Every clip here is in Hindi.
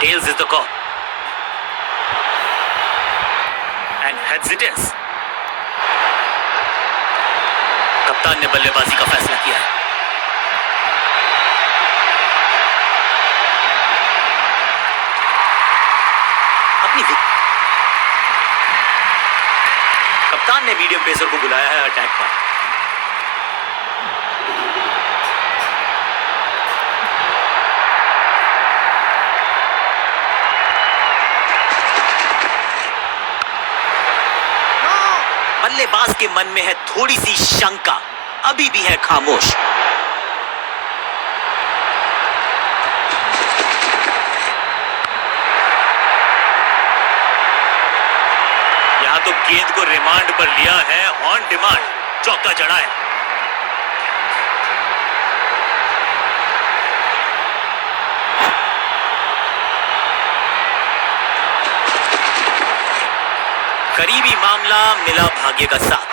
Tails is the call. And heads it is. कप्तान ने बल्लेबाजी का फैसला किया है। कप्तान ने मीडियम पेसर को बुलाया है अटैक पर। बल्लेबाज के मन में है थोड़ी सी शंका, अभी भी है खामोश। यहां तो गेंद को रिमांड पर लिया है, ऑन डिमांड चौका जड़ा है। करीबी मामला मिला भाग्य का साथ।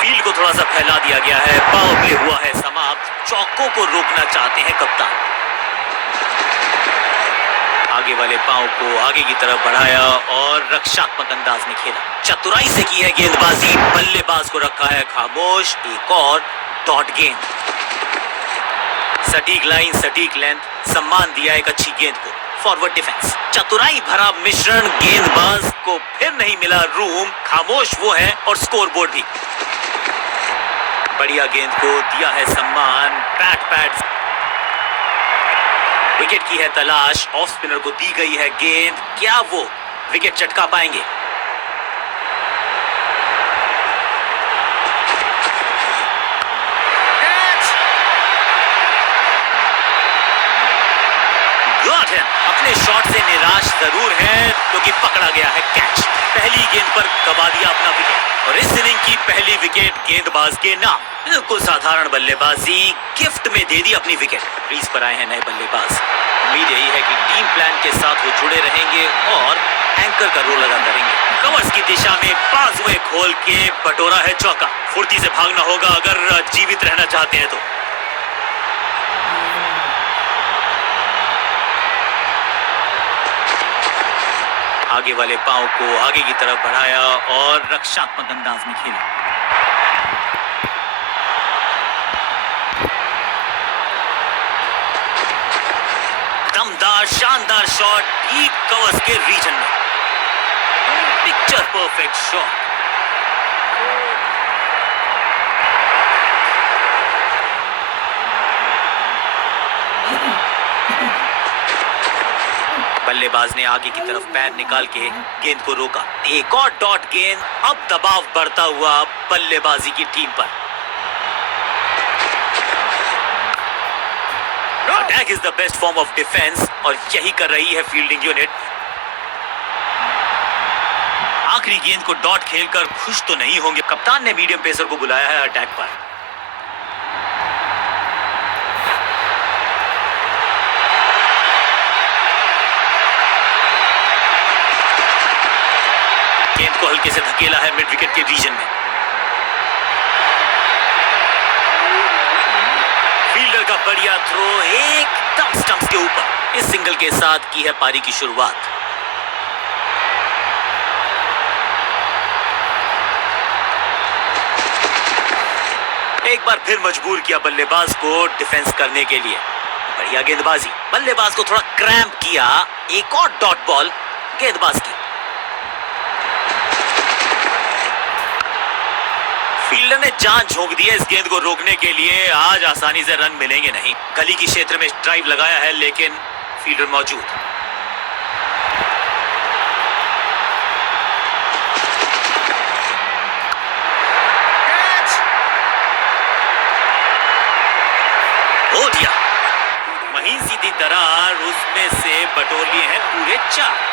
फील्ड को थोड़ा सा फैला दिया गया है, पावर प्ले हुआ है समाप्त। चौकों को रोकना चाहते हैं कप्तान। आगे वाले पांव को आगे की तरफ बढ़ाया और रक्षात्मक अंदाज में खेला। चतुराई से की है गेंदबाजी, बल्लेबाज को रखा है खामोश। एक और डॉट गेंद। सटीक लाइन, सटीक लेंथ, सम्मान दिया एक अच्छी गेंद को। फॉरवर्ड डिफेंस, चतुराई भरा मिश्रण। गेंदबाज को फिर नहीं मिला रूम, खामोश वो है और स्कोरबोर्ड भी। बढ़िया गेंद को दिया है सम्मान। पैड विकेट की है तलाश। ऑफ स्पिनर को दी गई है गेंद, क्या वो विकेट चटका पाएंगे? अपने शॉट से निराश जरूर है क्योंकि पकड़ा गया है कैच। पहली गेंद पर गवा दिया अपना विकेट और इस इनिंग की पहली विकेट गेंदबाज के नाम। बिल्कुल साधारण बल्लेबाजी, गिफ्ट में दे दी अपनी विकेट। क्रीज पर आए हैं नए बल्लेबाज। उम्मीद यही है कि टीम प्लान के साथ वो जुड़े रहेंगे और एंकर का रोल अदा करेंगे। कवर्स की दिशा में बाजुएं खोल के बटोरा है चौका। फुर्ती से भागना होगा अगर जीवित रहना चाहते हैं तो। आगे वाले पांव को आगे की तरफ बढ़ाया और रक्षात्मक अंदाज में खेला। दमदार शानदार शॉट, डीप कवर्स के रीजन में। Picture perfect shot. बल्लेबाज ने आगे की तरफ पैर निकाल के गेंद को रोका। एक और डॉट गेंद। अब दबाव बढ़ता हुआ बल्लेबाजी की टीम पर। Attack is the best form of defence और यही कर रही है फील्डिंग यूनिट। आखिरी गेंद को डॉट खेलकर खुश तो नहीं होंगे। कप्तान ने मीडियम पेसर को बुलाया है अटैक पर। गेंद को हल्के से धकेला है मिड विकेट के रीजन में। फील्डर का बढ़िया थ्रो एकदम स्टंप्स के ऊपर। इस सिंगल के साथ की है पारी की शुरुआत। एक बार फिर मजबूर किया बल्लेबाज को डिफेंस करने के लिए। बढ़िया गेंदबाजी, बल्लेबाज को थोड़ा क्रैम्प किया। एक और डॉट बॉल गेंदबाज की। फील्डर ने जान झोंक दी है इस गेंद को रोकने के लिए। आज आसानी से रन मिलेंगे नहीं। गली की क्षेत्र में ड्राइव लगाया है लेकिन फील्डर मौजूद। हो दिया। महीन सीधी दरार, उसमें से बटोर लिए हैं पूरे 4।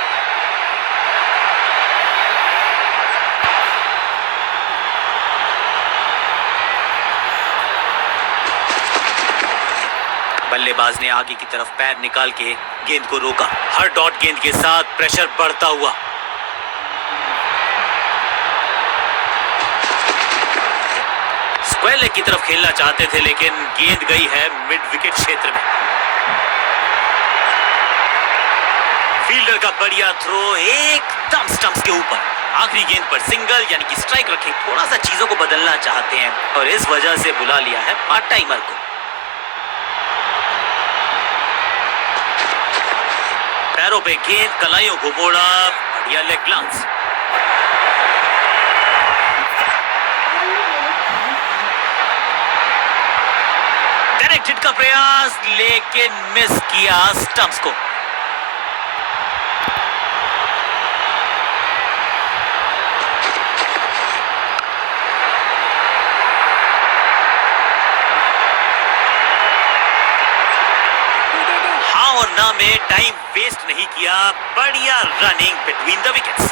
बल्लेबाज ने आगे की तरफ पैर निकाल के गेंद को रोका। हर डॉट गेंद के साथ प्रेशर बढ़ता हुआ। वह लेग की तरफ खेलना चाहते थे, लेकिन गेंद गई है मिड विकेट क्षेत्र में। फील्डर का बढ़िया थ्रो एकदम स्टंप्स के ऊपर। आखिरी गेंद पर सिंगल यानी कि स्ट्राइक रखे। थोड़ा सा चीजों को बदलना चाहते हैं और इस वजह से बुला लिया है पार्ट टाइमर को। पैरों पे गेंद, कलाइयों को मोड़ा, बढ़िया लेग ग्लांस। डायरेक्ट हिट का प्रयास, लेकिन मिस किया स्टंप्स को। और ना में टाइम वेस्ट नहीं किया, बढ़िया running between the wickets.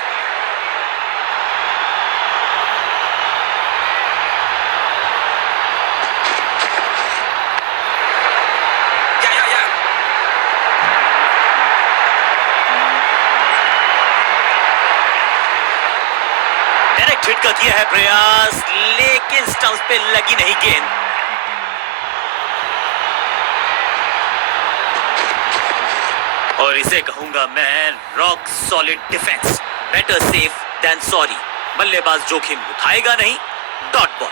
Direct hit का किया है प्रयास, लेकिन स्टंप्स पे लगी नहीं गेंद। और इसे कहूंगा मैं rock solid defence. Better safe than sorry. बल्लेबाज जोखिम उठाएगा नहीं। Dot ball.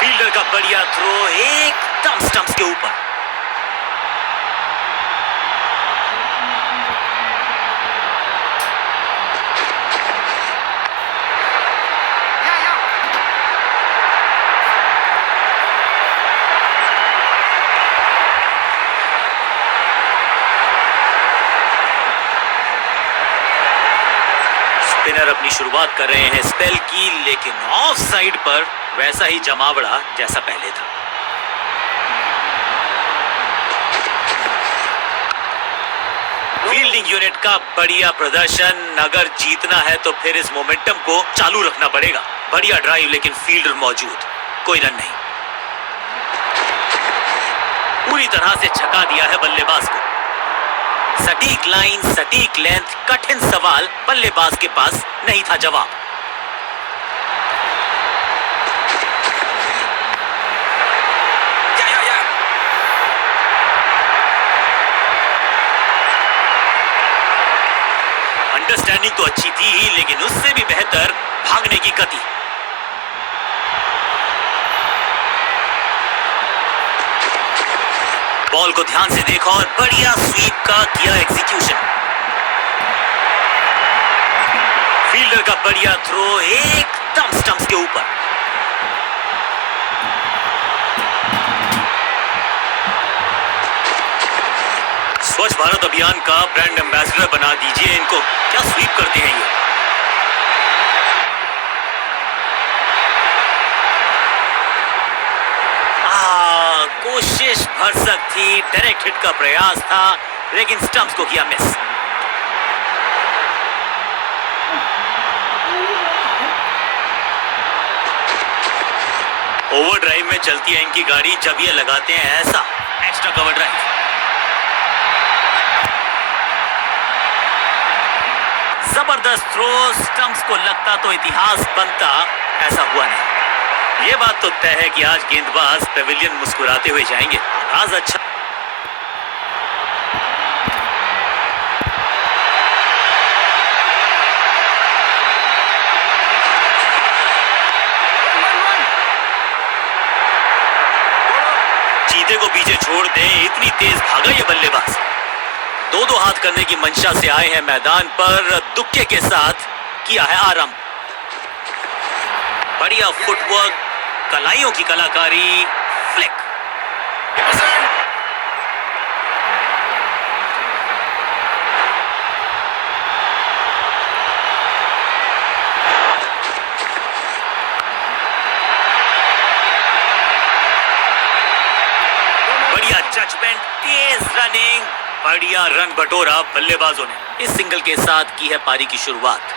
फील्डर का बढ़िया थ्रो एकदम स्टंप्स के ऊपर। स्पिनर अपनी शुरुआत कर रहे हैं स्पेल की, लेकिन ऑफ साइड पर वैसा ही जमावड़ा जैसा पहले था। फील्डिंग यूनिट का बढ़िया प्रदर्शन। अगर जीतना है तो फिर इस मोमेंटम को चालू रखना पड़ेगा। बढ़िया ड्राइव, लेकिन फील्डर मौजूद, कोई रन नहीं। पूरी तरह से छका दिया है बल्लेबाज को। सटीक लाइन, सटीक लेंथ, कठिन सवाल, बल्लेबाज के पास नहीं था जवाब। अंडरस्टैंडिंग तो अच्छी थी ही, लेकिन उससे भी बेहतर भागने की गति। बॉल को ध्यान से देखो और बढ़िया स्वीप का किया एग्जीक्यूशन। फील्डर का बढ़िया थ्रो एकदम स्टंप्स के ऊपर। स्वच्छ भारत अभियान का ब्रांड एम्बेसडर बना दीजिए इनको। क्या स्वीप करते हैं ये। कोशिश भरसक थी, डायरेक्ट हिट का प्रयास था, लेकिन स्टंप्स को किया मिस। ओवरड्राइव में चलती है इनकी गाड़ी जब ये लगाते हैं ऐसा एक्स्ट्रा कवर ड्राइव। जबरदस्त थ्रो, स्टंप्स को लगता तो इतिहास बनता, ऐसा हुआ नहीं। ये बात तो तय है कि आज गेंदबाज पेविलियन मुस्कुराते हुए जाएंगे। आगाज अच्छा। चीते को पीछे छोड़ दें, इतनी तेज भागा ये बल्लेबाज। दो हाथ करने की मंशा से आए हैं मैदान पर, दुक्के के साथ किया है आराम। बढ़िया फुटवर्क, कलाइयों की कलाकारी, फ्लिक। बढ़िया जजमेंट, तेज रनिंग, बढ़िया रन बटोरा बल्लेबाजों ने। इस सिंगल के साथ की है पारी की शुरुआत।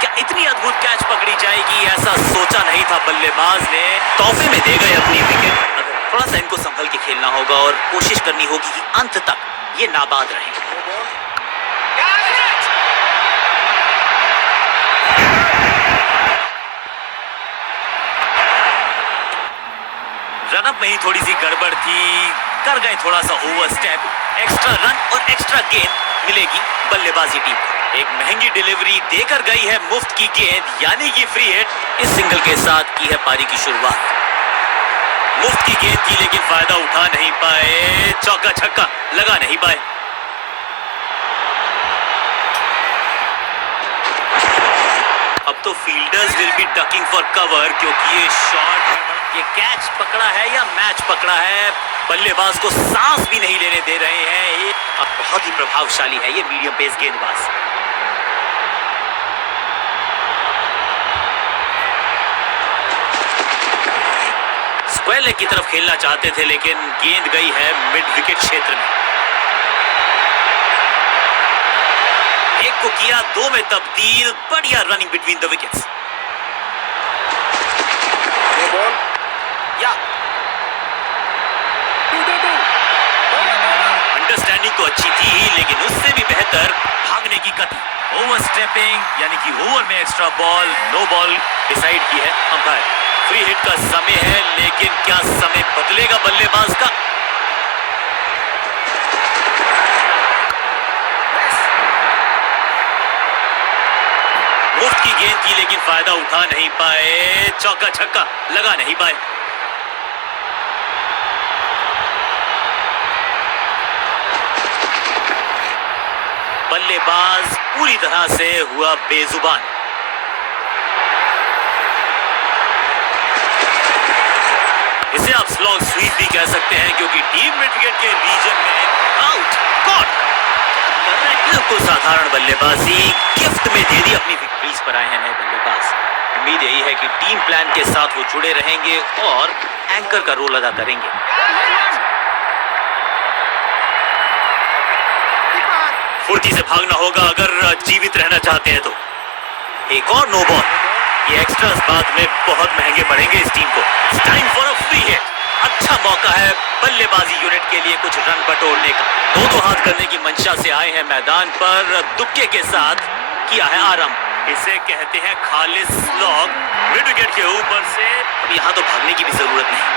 क्या इतनी अद्भुत कैच पकड़ी जाएगी ऐसा सोचा नहीं था बल्लेबाज ने। तोहफे में दे गए अपनी विकेट। अगर थोड़ा सा इनको संभल के खेलना होगा और कोशिश करनी होगी कि अंत तक ये नाबाद रहे। रनअप में ही थोड़ी सी गड़बड़ थी, कर गए थोड़ा सा ओवर स्टेप। एक्स्ट्रा रन और एक्स्ट्रा गेंद मिलेगी बल्लेबाजी टीम को। एक महंगी डिलीवरी देकर गई है मुफ्त की गेंद यानी कि फ्री हिट। इस सिंगल के साथ की है पारी की शुरुआत। मुफ्त की गेंद की लेकिन फायदा उठा नहीं पाए, चौका छक्का लगा नहीं पाए। अब तो fielders will be ducking for cover क्योंकि ये शॉट, ये कैच पकड़ा है या मैच पकड़ा है, बल्लेबाज को सांस भी नहीं लेने दे रहे हैं। ये बहुत ही प्रभावशाली है ये मीडियम पेस गेंदबाज। स्क्वायर लेग की तरफ खेलना चाहते थे लेकिन गेंद गई है मिड विकेट क्षेत्र में। एक को किया दो में तब्दील। बढ़िया running between the wickets. Understanding तो अच्छी थी लेकिन उससे भी बेहतर भागने की गति। ओवर स्टेपिंग यानी कि ओवर में extra ball, no ball decide की है अंपायर। फ्री हिट का समय है लेकिन क्या समय बदलेगा बल्लेबाज का? मुफ्त की गेंद की लेकिन फायदा उठा नहीं पाए, चौका छक्का लगा नहीं पाए। बल्लेबाज पूरी तरह से हुआ बेजुबान। इसे आप स्लॉग स्वीप भी कह सकते हैं क्योंकि टीम मिड विकेट के रीजन में आउट कॉट कर रहे हैं। बिल्कुल साधारण बल्लेबाजी गिफ्ट में दे दी अपनी विकेट्स पर आए हैं नए बल्लेबाज। उम्मीद यही है कि टीम प्लान के साथ वो जुड़े रहेंगे और एंकर का रोल अदा करेंगे। फुर्ती से भागना होगा अगर जीवित रहना चाहते हैं तो। एक और नो बॉल। ये एक्स्ट्रास बाद में बहुत महंगे पड़ेंगे इस टीम को। Time for a free hit. अच्छा मौका है बल्लेबाजी यूनिट के लिए कुछ रन बटोरने का। दो हाथ करने की मंशा से आए हैं मैदान पर, दुक्के के साथ किया है आरंभ। इसे कहते हैं खालिस स्लॉग। मिड विकेट के ऊपर से अब यहाँ तो भागने की भी जरूरत नहीं।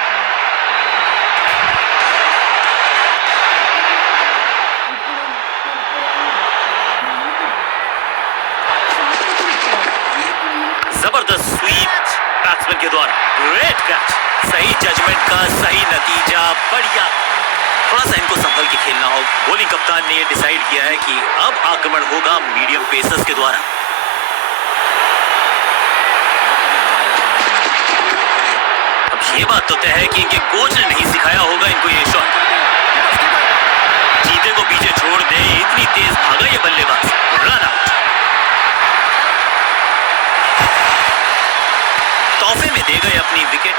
जबरदस्त स्वीप बैट्समैन के द्वारा। Great catch. सही जजमेंट का सही नतीजा। बढ़िया। थोड़ा सा इनको संभल के खेलना हो। बॉलिंग कप्तान ने ये डिसाइड किया है कि अब आक्रमण होगा मीडियम पेसर्स के द्वारा। अब ये बात तो तय है कि इनके कोच ने नहीं सिखाया होगा इनको ये शॉट। चीते को पीछे छोड़ दे, इतनी तेज भागा ये बल्लेबाज। Run out. तोहफे में दे गए अपनी विकेट।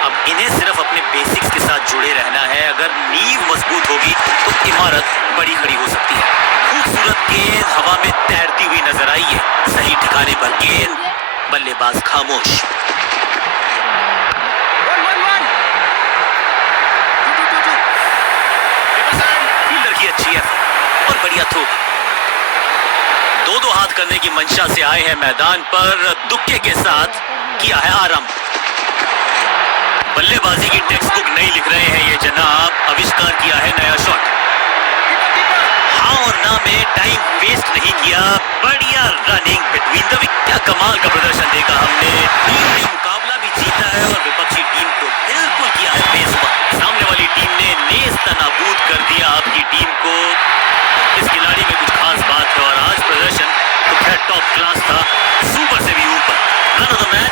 अब इन्हें सिर्फ अपने बेसिक्स के साथ जुड़े रहना है। अगर नींव मजबूत होगी तो इमारत बड़ी खड़ी हो सकती है। खूबसूरत गेंद हवा में तैरती हुई नजर आई है। सही ठिकाने पर गेंद, बल्लेबाज खामोश। फील्डर की अच्छी है और बढ़िया थ्रो। दो हाथ करने की मंशा से आए हैं मैदान पर, दुक्के के साथ किया है आरंभ। बल्लेबाजी की टेक्स्ट बुक नहीं लिख रहे हैं ये जनाब। आविष्कार किया है नया शॉट। हाँ और ना में टाइम वेस्ट नहीं किया। बढ़िया रनिंग बिटवीन द विकेट। क्या कमाल का प्रदर्शन देखा हमने। टीम ने मुकाबला भी जीता है और विपक्षी टीम को बिल्कुल किया है बेसुरा। सामने वाली टीम ने नेस्तनाबूद कर दिया आपकी टीम को। इस खिलाड़ी में कुछ खास बात है और आज प्रदर्शन तो खैर टॉप क्लास था, सुपर से भी ऊपर। Man of the match